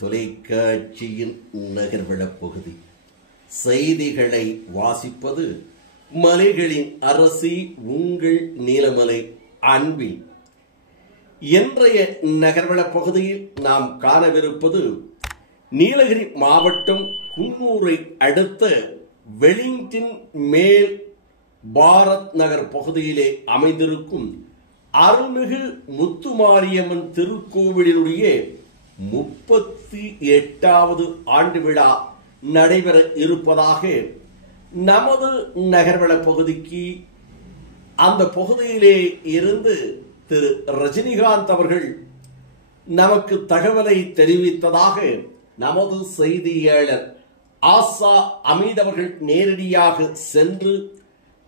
தொலைக்காட்சியின் நகர்வள பகுதி செய்திகளை வாசிப்பது மலைகளின் அரசி உங்கள் நீலமலை அன்பில். இன்றைய நகர்வள பகுதியில் நாம் காணவிருப்பது நீலகிரி மாவட்டம் குன்னூரை அடுத்த வெலிங்டன் மேல் பாரத் நகர் பகுதியிலே அமைந்திருக்கும் அருள்மிகு முத்துமாரியம்மன் திருக்கோவிலினுடைய 38வது ஆண்டு விழா நடைபெற இருப்பதாக நமது நகர்வள பகுதிக்கு அந்த பகுதியிலே இருந்து திரு ரஜினிகாந்த் அவர்கள் நமக்கு தகவலை தெரிவித்ததாக நமது செய்தியாளர் ஆசா அமீத் அவர்கள் நேரடியாக சென்று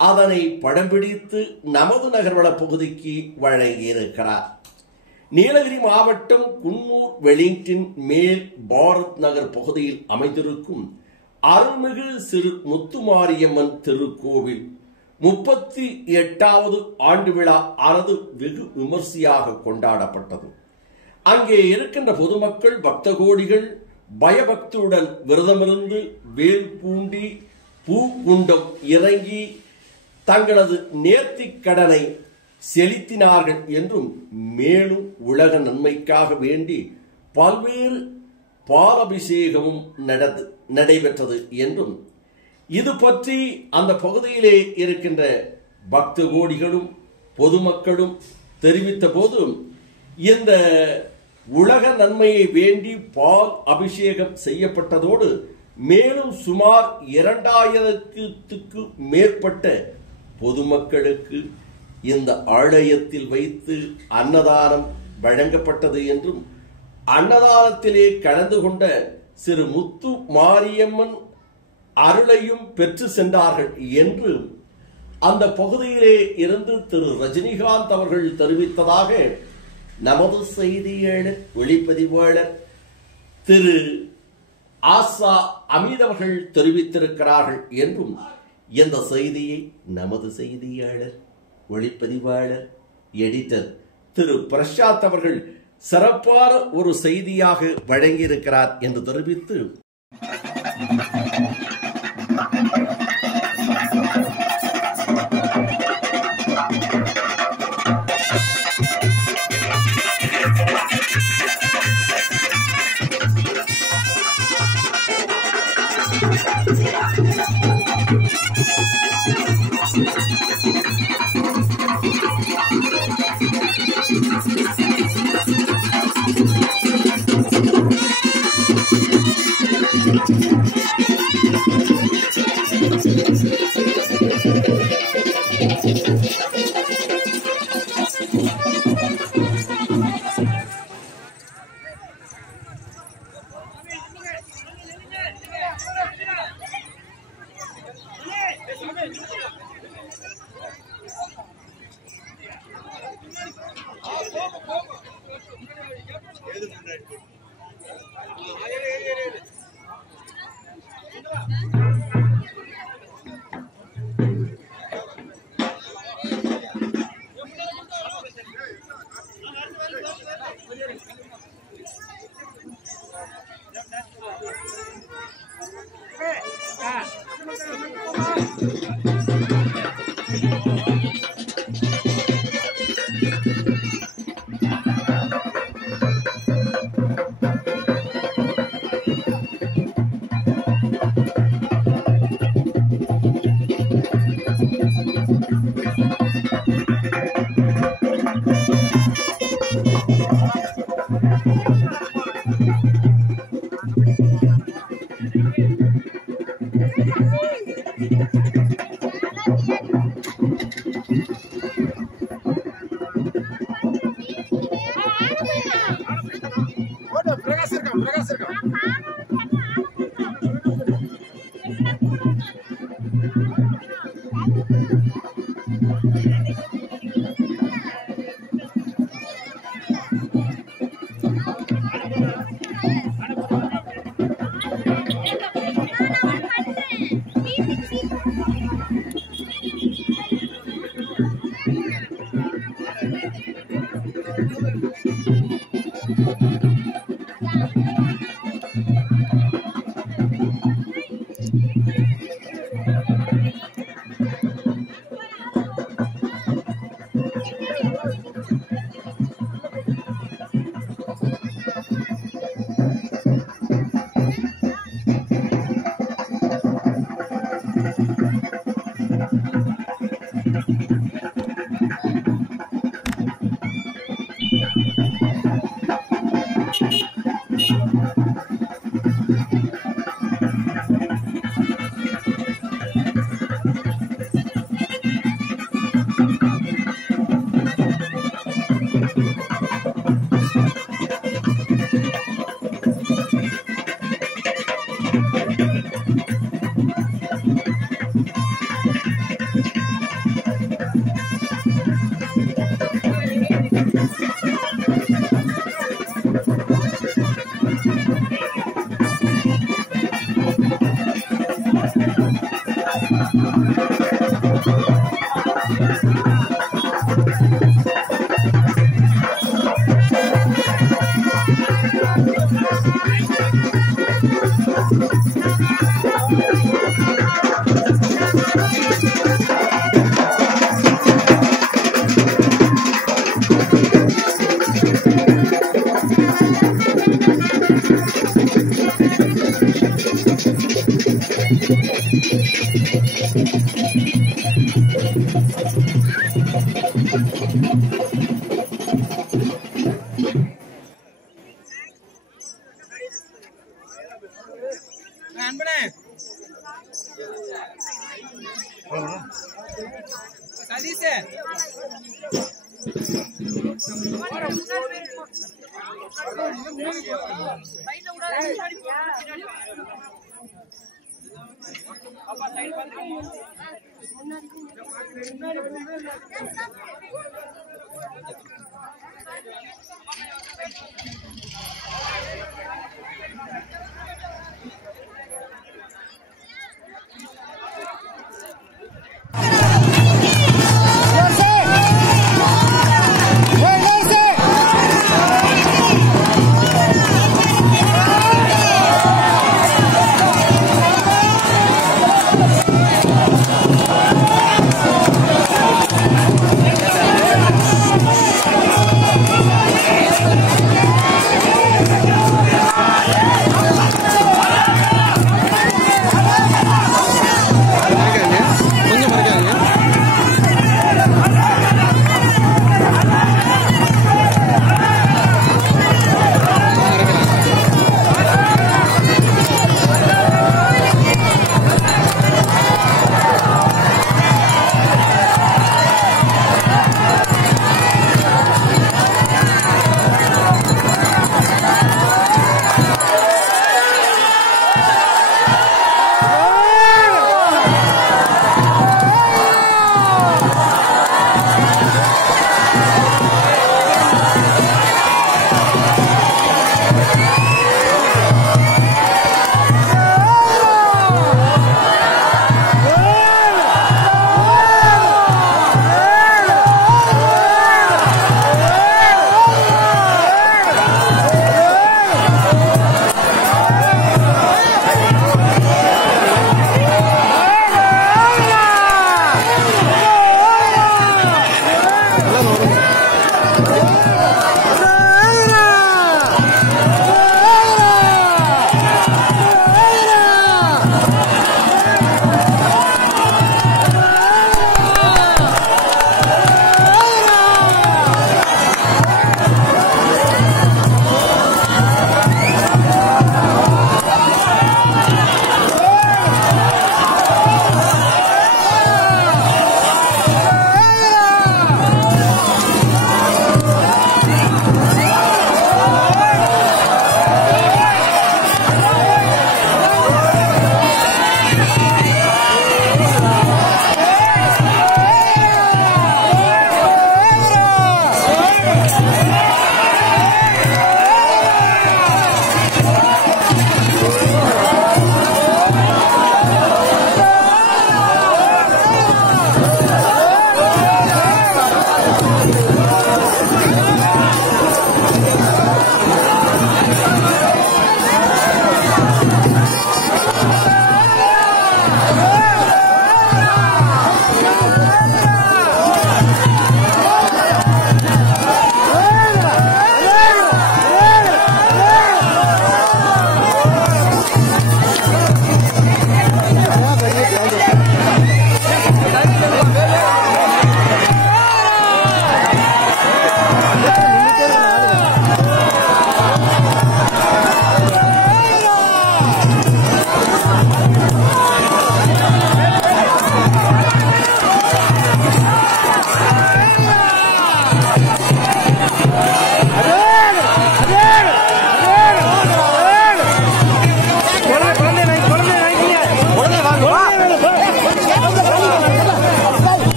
அதனை படம் பிடித்து நமது நகர்வள பகுதிக்கு வழங்கியிருக்கிறார். நீலகிரி மாவட்டம் குன்னூர் வெலிங்டன் மேல் பாரத் நகர் பகுதியில் அமைந்திருக்கும் அருள்மிகு சிறு முத்துமாரியம்மன் திருக்கோவில் 38வது ஆண்டு விழா ஆனது வெகு விமர்சையாக கொண்டாடப்பட்டது. அங்கே இருக்கின்ற பொதுமக்கள் பக்த கோடிகள் பயபக்தியுடன் விரதமிருந்து வேல் பூண்டி பூகுண்டம் இறங்கி தங்களது நேர்த்திக் கடனை செலுத்தினார்கள் என்றும் மேலும் உலக நன்மைக்காக வேண்டி பல்வேறு பாலபிஷேகமும் நடைபெற்றது என்றும் இது பற்றி அந்த பகுதியிலே இருக்கின்ற பக்த கோடிகளும் பொதுமக்களும் தெரிவித்த போதும் இந்த உலக நன்மையை வேண்டி பால் அபிஷேகம் செய்யப்பட்டதோடு மேலும் சுமார் 2000க்கு மேற்பட்ட பொதுமக்களுக்கு இந்த ஆலயத்தில் வைத்து அன்னதானம் வழங்கப்பட்டது என்றும் அன்னதானத்திலே கலந்து கொண்ட சிறு முத்து மாரியம்மன் அருளையும் பெற்று சென்றார்கள் என்று அந்த பகுதியிலே இருந்து திரு ரஜினிகாந்த் அவர்கள் தெரிவித்ததாக நமது செய்தியாளர் ஒளிப்பதிவாளர் திரு ஆசா அமீத் அவர்கள் தெரிவித்திருக்கிறார்கள் என்றும் இந்த செய்தியை நமது செய்தியாளர் ஒளிப்பதிவாளர் எடிட்டர் திரு பிரசாத் அவர்கள் சிறப்பான ஒரு செய்தியாக வழங்கியிருக்கிறார் என்று தெரிவித்து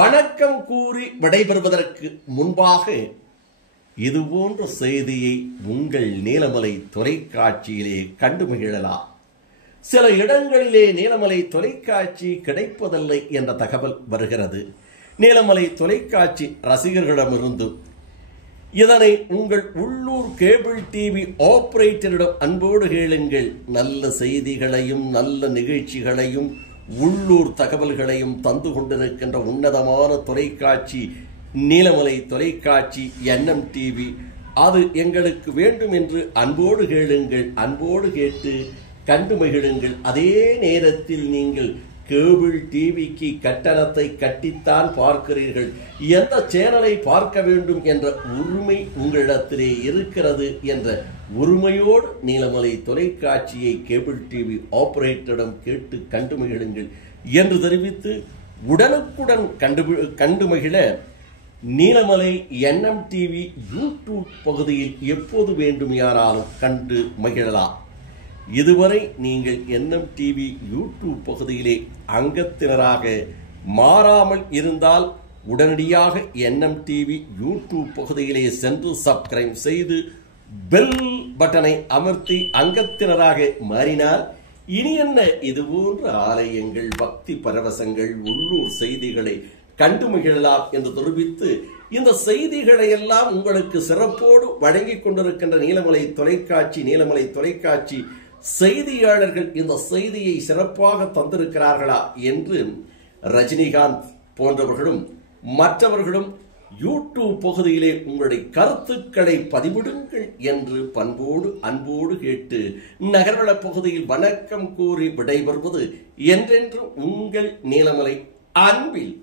வணக்கம் கூறி விடைபெறுவதற்கு முன்பாக இதுபோன்ற செய்தியை உங்கள் நீலமலை தொலைக்காட்சியிலே கண்டு மகிழலாம். சில இடங்களிலே நீலமலை தொலைக்காட்சி கிடைப்பதில்லை என்ற தகவல் வருகிறது. நீலமலை தொலைக்காட்சி ரசிகர்களிடமிருந்து இதனை உங்கள் உள்ளூர் கேபிள் டிவி ஆபரேட்டரிடம் அன்போடு கேளுங்கள். நல்ல செய்திகளையும் நல்ல நிகழ்ச்சிகளையும் உள்ளூர் தகவல்களையும் தந்து கொண்டிருக்கின்ற உன்னதமான தொலைக்காட்சி நீலமலை தொலைக்காட்சி NMTV. அது எங்களுக்கு வேண்டும் என்று அன்போடு கேளுங்கள். அன்போடு கேட்டு கண்டு மகிழுங்கள். அதே நேரத்தில் நீங்கள் கேபிள் டிவிக்கு கட்டணத்தை கட்டித்தான் பார்க்கிறீர்கள். எந்த சேனலை பார்க்க வேண்டும் என்ற உரிமை உங்களிடத்திலே இருக்கிறது என்ற உரிமையோடு நீலமலை தொலைக்காட்சியை கேபிள் டிவி ஆபரேட்டரிடம் கேட்டு கண்டு மகிழுங்கள் என்று தெரிவித்து, உடனுக்குடன் கண்டு மகிழ நீலமலை NMTV யூடியூப் பகுதியில் எப்போது வேண்டும் யாராலும் கண்டு மகிழலாம். இதுவரை நீங்கள் NMTV யூடியூப் பகுதியிலே அங்கத்தினராக மாறாமல் இருந்தால் உடனடியாக NMTV யூடியூப் பகுதியிலே சென்று சப்ஸ்கிரைப் செய்து பெல் பட்டனை அமர்த்தி அங்கத்தினராக மாறினால் இனி என்ன இதுபோன்ற ஆலயங்கள், பக்தி பரவசங்கள், உள்ளூர் செய்திகளை கண்டு மகிழலாம் என்று தெரிவித்து, இந்த செய்திகளை எல்லாம் உங்களுக்கு சிறப்போடு வழங்கிக் கொண்டிருக்கின்ற நீலமலை தொலைக்காட்சி செய்தியாளர்கள் இந்த செய்தியை சிறப்பாக தந்திருக்கிறார்களா என்று ரஜினிகாந்த் போன்றவர்களும் மற்றவர்களும் யூடியூப் பகுதியிலே உங்களுடைய கருத்துக்களை பதிவிடுங்கள் என்று அன்போடு கேட்டு நகர்வள பகுதியில் வணக்கம் கூறி விடைபெறுவது என்றென்று உங்கள் நீலமலை அன்பில்.